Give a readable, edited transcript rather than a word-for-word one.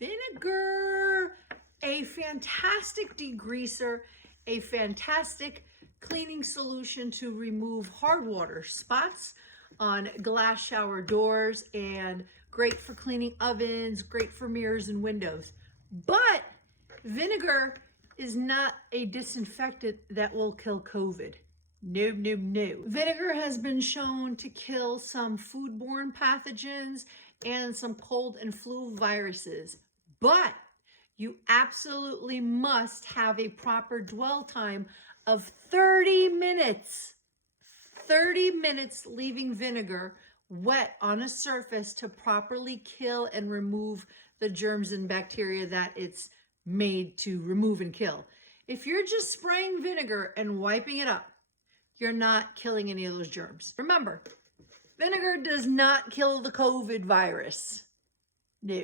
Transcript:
Vinegar, a fantastic degreaser, a fantastic cleaning solution to remove hard water spots on glass shower doors, and great for cleaning ovens, great for mirrors and windows. But vinegar is not a disinfectant that will kill COVID. No, no, no. Vinegar has been shown to kill some foodborne pathogens and some cold and flu viruses, but you absolutely must have a proper dwell time of 30 minutes. 30 minutes leaving vinegar wet on a surface to properly kill and remove the germs and bacteria that it's made to remove and kill. If you're just spraying vinegar and wiping it up, you're not killing any of those germs. Remember, vinegar does not kill the COVID virus. No.